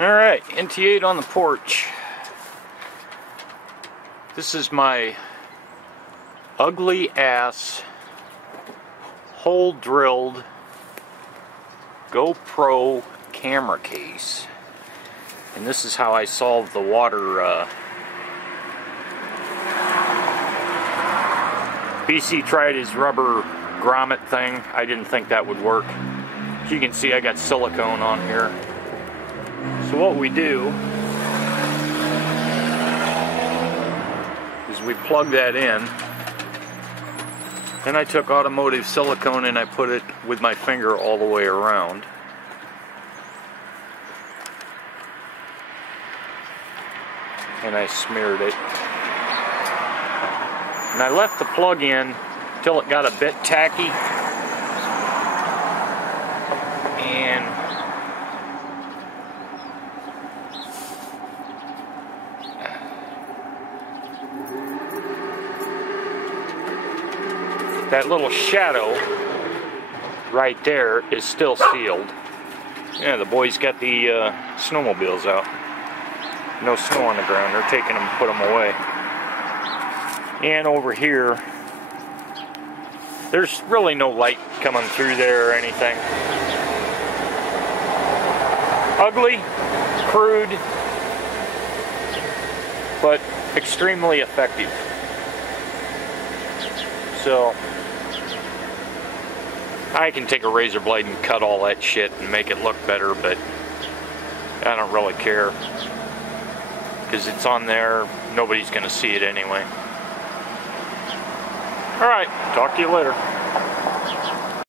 Alright, NT8 on the porch. This is my ugly ass hole drilled GoPro camera case. And this is how I solved the water. BC tried his rubber grommet thing. I didn't think that would work. As you can see, I got silicone on here. So what we do is we plug that in. Then I took automotive silicone and I put it with my finger all the way around. And I smeared it. And I left the plug in till it got a bit tacky. And that little shadow right there is still sealed. Yeah, the boys got the snowmobiles out. No snow on the ground. They're taking them, put them away. And over here, there's really no light coming through there or anything. Ugly, crude, but extremely effective. So I can take a razor blade and cut all that shit and make it look better, but I don't really care. Because it's on there, nobody's going to see it anyway. Alright, talk to you later.